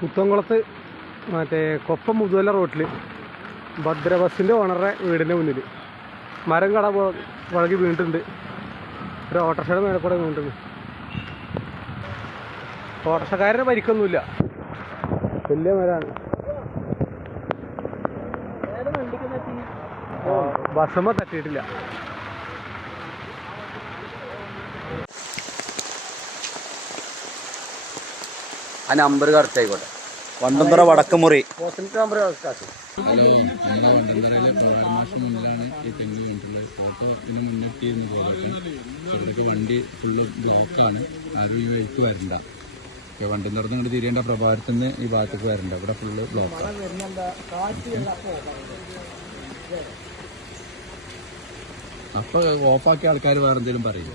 പുത്തംകുളത്ത് മറ്റേ കൊപ്പം മുതുവല റോട്ടിൽ ഭദ്ര ബസ്സിന്റെ ഓണറുടെ വീടിന്റെ മുന്നിൽ മരം കട വഴകി വീണിട്ടുണ്ട്. ഒരു ഓട്ടോറിക്ഷയുടെ മേലെ കൂടെ വീണിട്ടുണ്ട്. ഓട്ടോറിക്ഷക്കാരന് പരിക്കൊന്നുമില്ല. വലിയ മരമാണ് ബസ്സമ്മ തട്ടിയിട്ടില്ല. ആ നമ്പർ കറക്റ്റ് ആയിക്കോട്ടെ. വണ്ടന്തറ വടക്കമുറി. നമ്പർ കാട്ടി ഹലോ ഞാൻ വണ്ടന്തറയിലെ പ്രോഗ്രാമാഷൻ മുന്നിലാണ് ഈ തെങ്ങ് വീണിട്ടുള്ളത്. ഫോട്ടോ ഇതിന് മുന്നിട്ടിരുന്ന് പോകട്ടെ ഇവിടേക്ക് വണ്ടി ഫുള്ള് ബ്ലോക്കാണ് ആരും ഈ വഴിക്ക് വരണ്ട. ഓക്കെ വണ്ടന്തറന്ന് ഇങ്ങോട്ട് തിരിയേണ്ട പ്രഭാതത്തിൽ നിന്ന് ഈ ഭാഗത്തേക്ക് വരണ്ട. ഇവിടെ ഫുള്ള് ബ്ലോക്കാണ് അപ്പൊ ഓഫാക്കിയ ആൾക്കാർ വേറെ എന്തെങ്കിലും പറയും